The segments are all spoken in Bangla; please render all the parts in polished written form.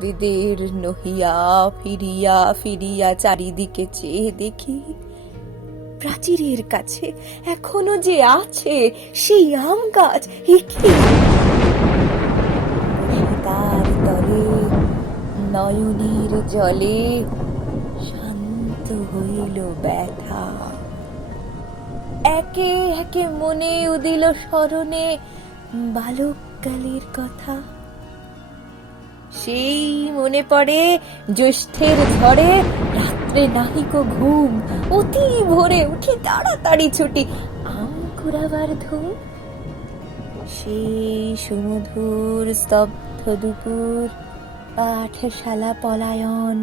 বেদের নহিয়া ফিরিয়া ফিরিয়া চারিদিকে চেয়ে দেখি প্রাচীরের কাছে এখনো যে আছে সেই আম গাছ। তার তলে নয়নের জলে শান্ত হইল ব্যথা। একে একে মনে উদিল স্মরণে বালককালের কথা। সেই মনে পড়ে জ্যৈষ্ঠের ঝড়ে রাত্রে নাহিক ঘুম, অতি ভোরে উঠি তাড়াতাড়ি ছুটি আম কুড়াবার ধুম। সেই সুমধুর স্তব্ধ দুপুর, পাঠশালা পলায়ন।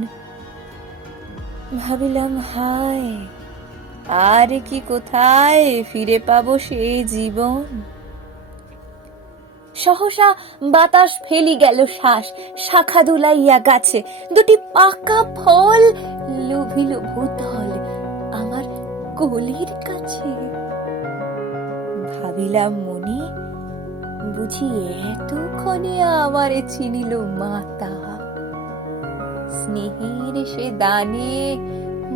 ভাবিলাম হায়, আর কি কোথায় ফিরে পাবো সেই জীবন। সহসা বাতাস ফেলি গেল শ্বাস, শাখা দুলাইয়া গাছে দুটি পাকা ফল লোভিল ভূতল আমার কোলের কাছে। ভাবিলাম মনে, বুঝি এতক্ষণে আমারে চিনিল মাতা। স্নেহের সে দানে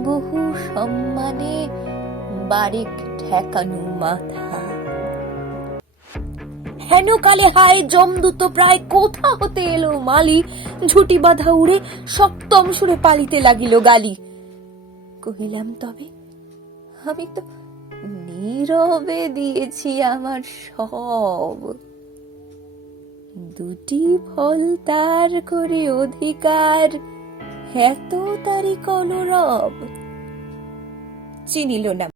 বহু সম্মানে বারেক ঠেকানো মাথা। হেন কালে হায় জমদূত প্রায় কোথা হতে এলো মালি, ঝুটি বাঁধা উড়ে সপ্তম সুরে পালিতে লাগিল গালি। কহিলাম তবে আমি তো নীরবে দিয়েছি আমার সব, দুটি ফল তার করে অধিকার, এত তারি কলরব। চিনিল না।